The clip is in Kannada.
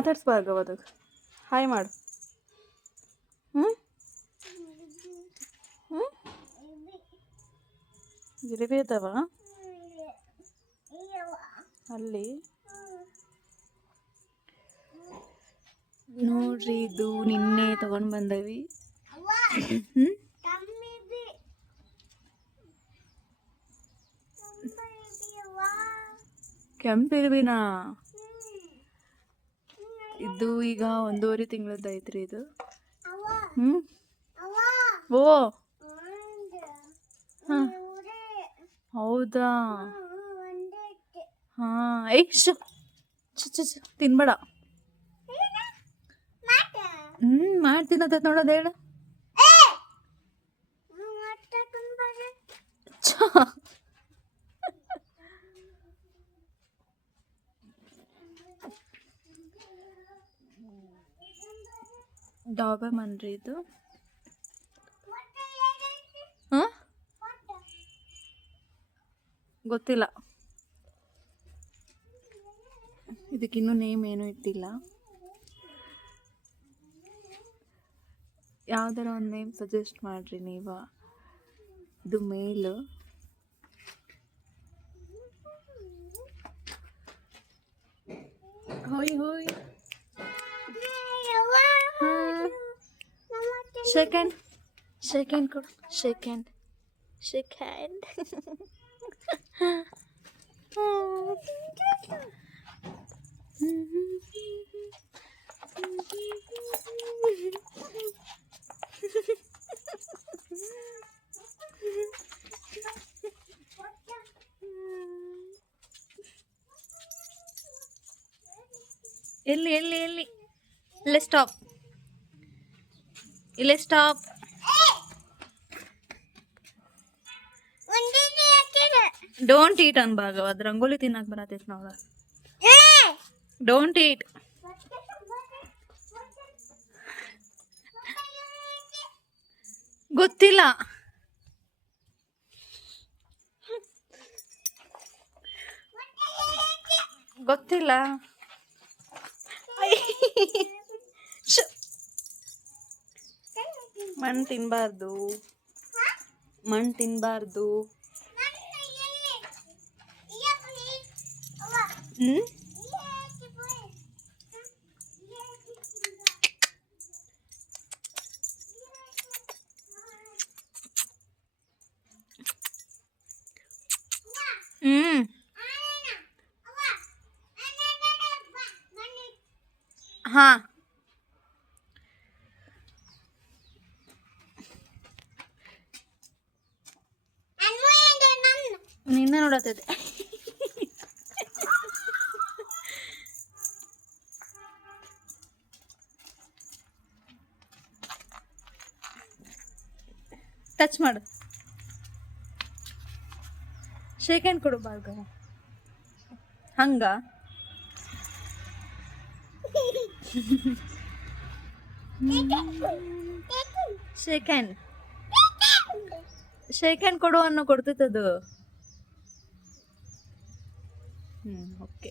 ಮಾತಾಡ್ಸ್ಬಾರ್ದು ಅದಕ್ಕೆ ಹಾಯ್ ಮಾಡು. ಹ್ಞೂ ಹ್ಞೂ ಗಿರಿಬಿ ಇದ್ದಾವ ಅಲ್ಲಿ ನೋಡ್ರಿ. ಇದು ನಿನ್ನೆ ತಗೊಂಡು ಬಂದವಿ. ಹ್ಞೂ ಕೆಂಪಿರ್ಬಿನಾ ಇದು ಈಗ 1.5 ತಿಂಗಳದ್ದು ಐತ್ರಿ ಇದು. ಹ್ಞೂ ಓ ಹಾಂ ಹೌದಾ ಹಾಂ. ಶು ಚು ಚು ಚು ತಿನ್ಬೇಡ. ಮಾಡ್ತೀನಂತ ನೋಡೋದು ಹೇಳು. ಡಾಬರ್ಮನ್ ರೀ ಇದು. ಹಾಂ ಗೊತ್ತಿಲ್ಲ, ಇದಕ್ಕಿನ್ನೂ ನೇಮ್ ಏನೂ ಇಟ್ಟಿಲ್ಲ. ಯಾವ್ದಾರ ಒಂದು ನೇಮ್ ಸಜೆಸ್ಟ್ ಮಾಡಿರಿ ನೀವು. ಇದು ಮೇಲು. ಹೋಯ್ ಹೋಯ್ ಸೆಕೆಂಡ್ ಸೆಕೆಂಡ್ ಕೊಡು. ಸೆಕೆಂಡ್ ಸೆಕೆಂಡ್ ಎಲ್ಲಿ ಎಲ್ಲಿ ಎಲ್ಲಿ ಇಲ್ಲೇ ಸ್ಟಾಪ್, ಇಲ್ಲೇ ಸ್ಟಾಪ್. ಡೋಂಟ್ ಈಟ್ ಅನ್ಬಾರ್ದು. ಅದು ರಂಗೋಲಿ ತಿನ್ನಕ್ಕೆ ಬರತೈತೆ ನೋಡ. ಡೋಂಟ್ ಈಟ್. ಗೊತ್ತಿಲ್ಲ. ಗೊತ್ತಿಲ್ಲ. ಮಣ್ಣು ತಿನ್ನಬಾರ್ದು, ಮಣ್ಣು ತಿನ್ನಬಾರ್ದು. ಹ್ಞೂ ಹ್ಞೂ ಹಾಂ ನಿನ್ನ ನೋಡತ್ತೈತೆ. ಟಚ್ ಮಾಡು. ಶೇಕ್ ಕೊಡು ಭಾರ್ಗವ. ಹಂಗ ಶೇಕ್ ಹ್ಯಾಂಡ್ ಕೊಡು ಅನ್ನೋ ಕೊಡ್ತೈತದು. ಓಕೆ.